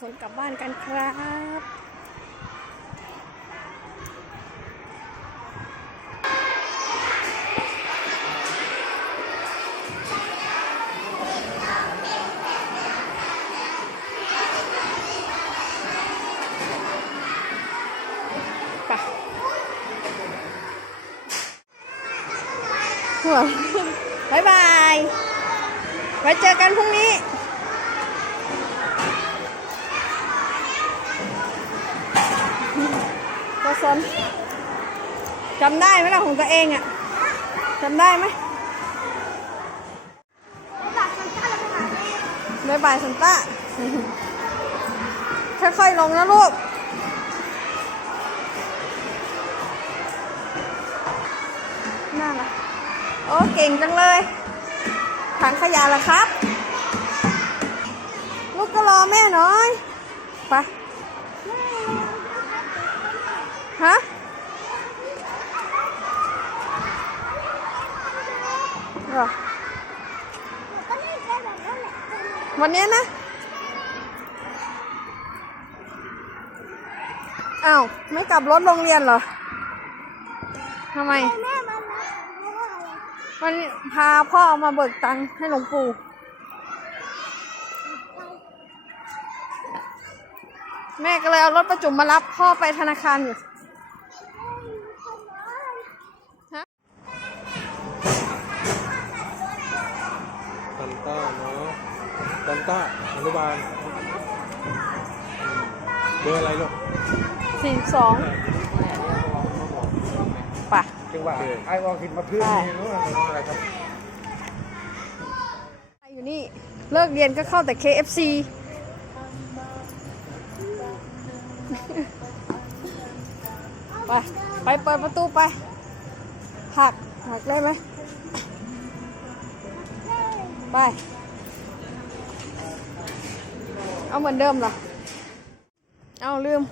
สนกลับบ้านกันครับไปหัวบายบาย ไว้เจอกันพรุ่งนี้ สนจำได้ไหมล่ะของตัวเองอะจำได้ไหมบายบายซันต้าค่อยๆลงนะลูกน่ารักโอ้เก่งจังเลยถังขยะละครับ ลูกก็รอแม่หน่อย ไป ฮะหรอวันนี้นะอ้าวไม่กลับรถโรงเรียนเหรอทำไม มันพาพ่อมาเบิกตังค์ให้หลวงปู่แม่ก็เลยเอารถประจุมมารับพ่อไปธนาคารอยู่ ต้าเนาะซันต้าอนุบาลเบอร์อะไรลูกสี่สองป่ะจังหวะไอ้วอลกินมาพื้นนี่รู้อะไรครับอยู่นี่ เลิกเรียนก็เข้าแต่ KFC ไป ไปเปิดประตูไป หัก หักได้ไหม ไป เอาเหมือนเดิมเหรอ เอาลืม